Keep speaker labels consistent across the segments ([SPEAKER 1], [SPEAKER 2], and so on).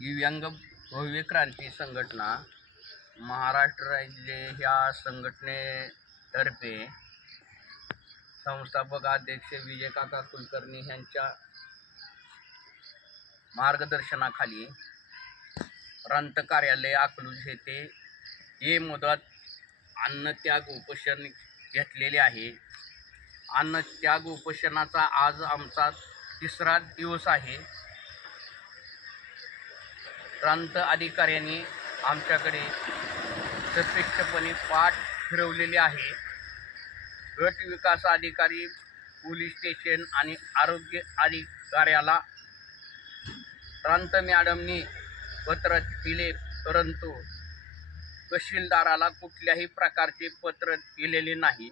[SPEAKER 1] दिव्यांग भव्य क्रांती संघटना महाराष्ट्र राज्य ह्या संघटनेतर्फे संस्थापक अध्यक्ष विजयकाका कुलकर्णी यांच्या मार्गदर्शनाखाली प्रांत कार्यालय अकलूज येथे हे मुदत अन्नत्याग उपोषण घेतलेले आहे. अन्नत्याग उपोषणाचा आज आमचा तिसरा दिवस आहे. प्रांत अधिकाऱ्यांनी आमच्याकडे प्रत्यक्षपणे पाठ फिरवलेली आहे. गट विकास अधिकारी पोलीस स्टेशन आणि आरोग्य अधिकाऱ्याला प्रांत मॅडमनी पत्र दिले परंतु तहसीलदाराला कुठल्याही प्रकारचे पत्र दिलेले नाही.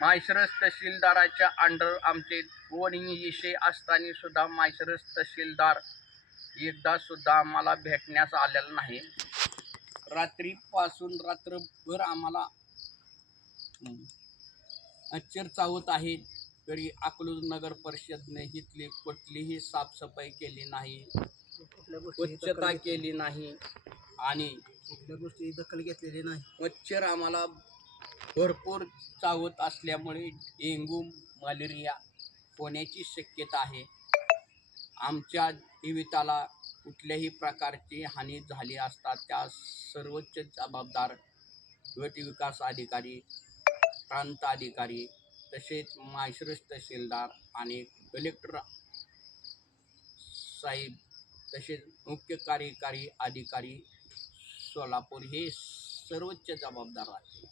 [SPEAKER 1] मायसरस तहसीलदाराच्या अंडर आमचे दोन विषय असताना सुद्धा माळशिरस तहसीलदार एकदा सुद्धा आम्हाला भेटण्यास आलेला नाही. रात्रीपासून रात्रभर आम्हाला अच्चर चावत आहे. तरी अकलूज नगर परिषदने इथली कुठलीही साफसफाई केली नाही स्वच्छता केली नाही आणि
[SPEAKER 2] कुठल्या गोष्टी दखल घेतलेली नाही.
[SPEAKER 1] मच्छर आम्हाला भरपूर चावत असल्यामुळे डेंगू मलेरिया होण्याची शक्यता आहे. आमच्या जीविताला कुठल्याही प्रकारची हानी झाली असता त्या सर्वोच्च जबाबदार गट विकास अधिकारी प्रांत अधिकारी तसेच माळशिरस तहसीलदार आणि कलेक्टर साहेब तसेच मुख्य कार्यकारी अधिकारी सोलापूर हे सर्वोच्च जबाबदार आहेत.